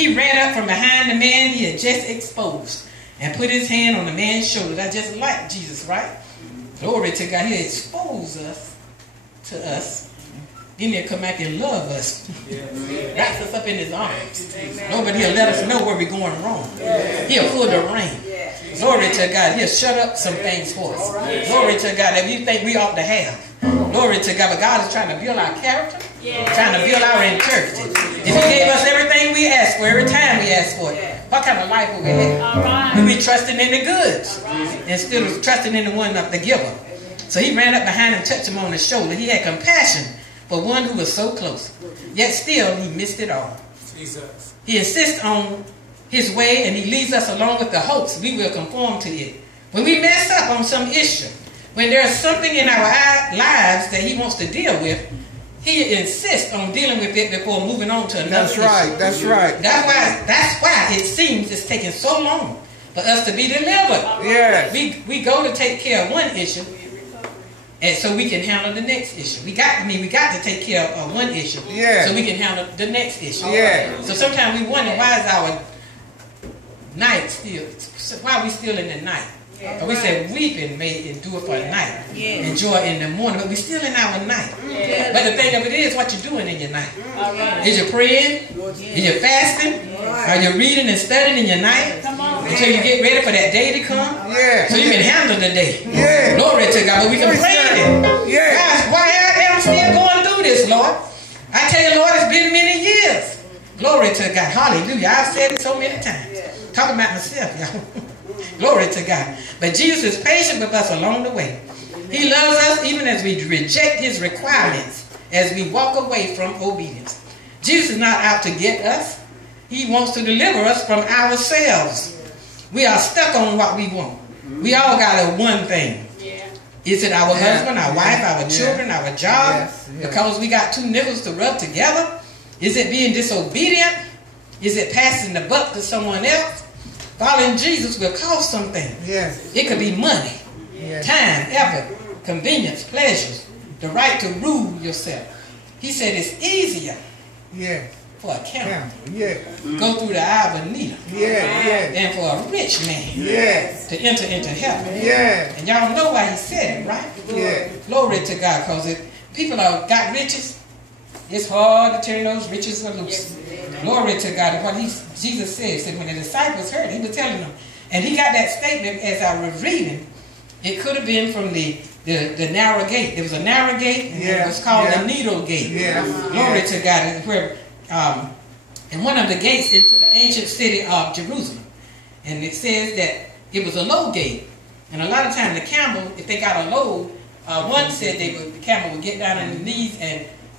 He ran up from behind the man he had just exposed and put his hand on the man's shoulder. That's just like Jesus, right? Glory to God. He'll expose us to us. Then he'll come back and love us. Wraps us up in his arms. Nobody will let us know where we're going wrong. He'll pull the rein. Glory to God. He'll shut up some things for us. Glory to God that we think we ought to have. Glory to God. But God is trying to build our character. Trying to build our integrity. If he gave us everything we asked for, every time we asked for it, what kind of life would we have? We'd be trusting in the goods instead of trusting in the one of the giver. So he ran up behind him, touched him on the shoulder. He had compassion for one who was so close. Yet still, he missed it all. Jesus. He insists on his way, and he leads us along with the hopes we will conform to it. When we mess up on some issue, when there's something in our lives that he wants to deal with, he insists on dealing with it before moving on to another issue. That's right. That's why it seems it's taking so long for us to be delivered. Yes. We go to take care of one issue, and so we can handle the next issue. We got to take care of one issue, so we can handle the next issue. So sometimes we wonder, why is our night still? Why are we still in the night? But we said weeping may endure for a night, and joy in the morning. But we're still in our night. But the thing of it is, what you're doing in your night. Is you praying? Is you fasting? Are you reading and studying in your night until you get ready for that day to come? So you can handle the day. Glory to God. But we can pray it. God, why am I still going through this, Lord? I tell you, Lord, it's been many years. Glory to God. Hallelujah. I've said it so many times. Talking about myself, y'all. Glory to God. But Jesus is patient with us along the way. He loves us even as we reject his requirements, as we walk away from obedience. Jesus is not out to get us. He wants to deliver us from ourselves. We are stuck on what we want. We all got a one thing. Is it our husband, our wife, our children, our job? Because we got two nickels to rub together? Is it being disobedient? Is it passing the buck to someone else? Following Jesus will cost something. It could be money, time, effort, convenience, pleasures, the right to rule yourself. He said it's easier for a camel go through the eye of a needle than for a rich man to enter into heaven. And y'all know why he said it, right? Glory to God, because if people got riches, it's hard to turn those riches loose. Glory to God. What Jesus said when the disciples heard it, he was telling them. And he got that statement as I was reading. It could have been from the narrow gate. There was a narrow gate, and it was called the needle gate. Glory to God. Where, and one of the gates into the ancient city of Jerusalem. And it says that it was a low gate. And a lot of times the camel, if they got a load, one said the camel would get down on the knees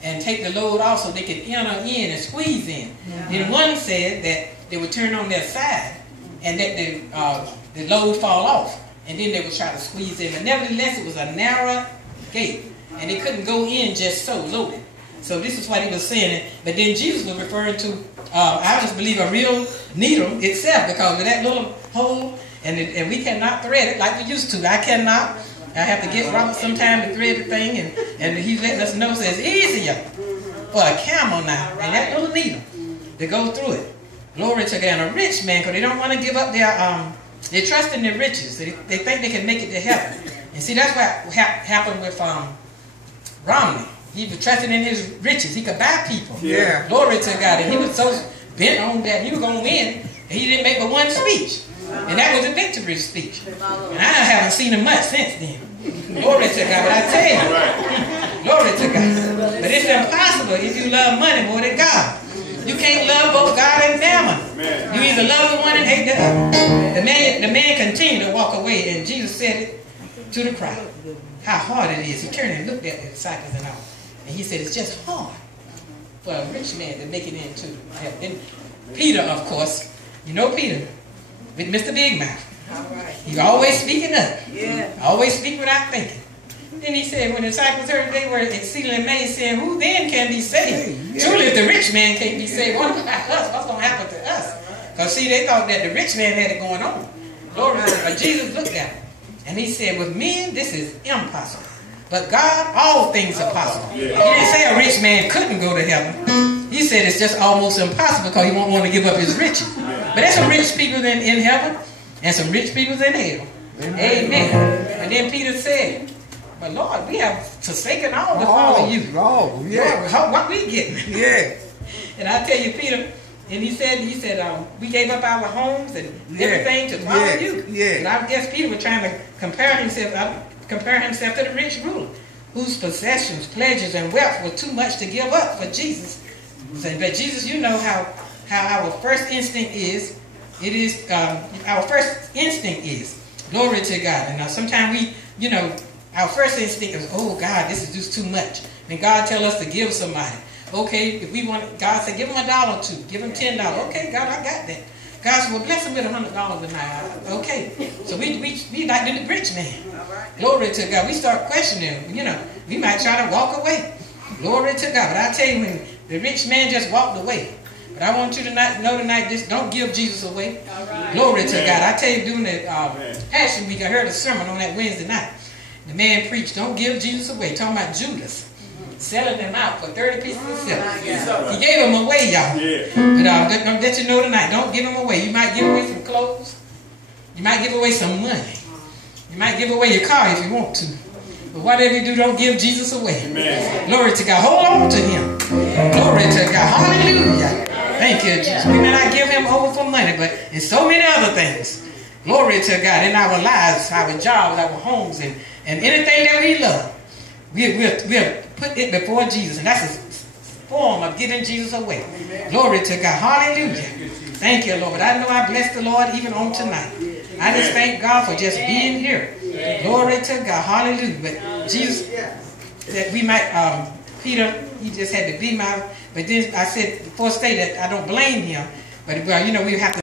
and take the load off so they could enter in and squeeze in. Then one said that they would turn on their side and let the load fall off, and then they would try to squeeze in. But nevertheless, it was a narrow gate, and they couldn't go in just so loaded. So this is what he was saying. But then Jesus was referring to, I just believe, a real needle itself, because of that little hole, and we cannot thread it like we used to. I cannot. I have to get Robert sometime to thread the thing, and he's letting us know that it's easier for a camel now, and that little needle, to go through it. Glory to God. And a rich man, because they don't want to give up they trust in their riches. They think they can make it to heaven. And see, that's what happened with Romney. He was trusting in his riches. He could buy people. Glory to God. And he was so bent on that he was going to win, and he didn't make but one speech. And that was a victory speech. And I haven't seen him much since then. Glory to God. But I tell you, glory to God. But it's impossible if you love money more than God. You can't love both God and mammon. You either love the one and hate the other. The man continued to walk away, and Jesus said it to the crowd. How hard it is. He turned and looked at the disciples and all. And he said, it's just hard for a rich man to make it into heaven. And Peter, of course, you know Peter, with Mr. Big Mouth. He's always speaking up. Always speak without thinking. Then he said, when the disciples heard, they were exceedingly amazed, saying, who then can be saved? Truly, if the rich man can't be saved, what about us? What's going to happen to us? Because see, they thought that the rich man had it going on. Glory to God. But Jesus looked at him, and he said, with men, this is impossible. But God, all things are possible. He didn't say a rich man couldn't go to heaven. He he said it's just almost impossible because he won't want to give up his riches. But there's some rich people in heaven and some rich people in hell. Amen. And then Peter said, but Lord, we have forsaken all to follow you. Oh, yeah. Lord, what we getting? Yeah. And I tell you, Peter, and he said, we gave up our homes and everything to follow you. Yeah. And I guess Peter was trying to compare himself to the rich ruler, whose possessions, pleasures, and wealth were too much to give up for Jesus. But Jesus, you know how our first instinct is. It is our first instinct is glory to God. And now sometimes we, our first instinct is, oh God, this is just too much. And God tell us to give somebody. Okay, if we want, God said, give them $1 or $2, give them $10. Okay, God, I got that. God said, well, bless them with $100 tonight. Okay, so we like the rich man. Glory to God. We start questioning. We might try to walk away. Glory to God. But I tell you, when the rich man just walked away. But I want you to know tonight, just don't give Jesus away. Glory to God. I tell you, during the Passion Week, I heard a sermon on that Wednesday night. The man preached, don't give Jesus away. Talking about Judas. Selling them out for 30 pieces of silver. He gave them away, y'all. But I'll let you know tonight, don't give them away. You might give away some clothes. You might give away some money. You might give away your car if you want to. But whatever you do, don't give Jesus away. Amen. Glory to God. Hold on to him. Glory to God. Hallelujah. Thank you, Jesus. We may not give him over for money, but in so many other things. Glory to God. In our lives, our jobs, our homes, and anything that we love. We'll put it before Jesus, and that's a form of giving Jesus away. Amen. Glory to God. Hallelujah. Thank you, Lord. I know I bless the Lord even on tonight. I just thank God for just being here. Glory to God. Hallelujah. But Jesus, that we might, Peter, he just had to be my, but then I said, before I say that I don't blame him, but we have to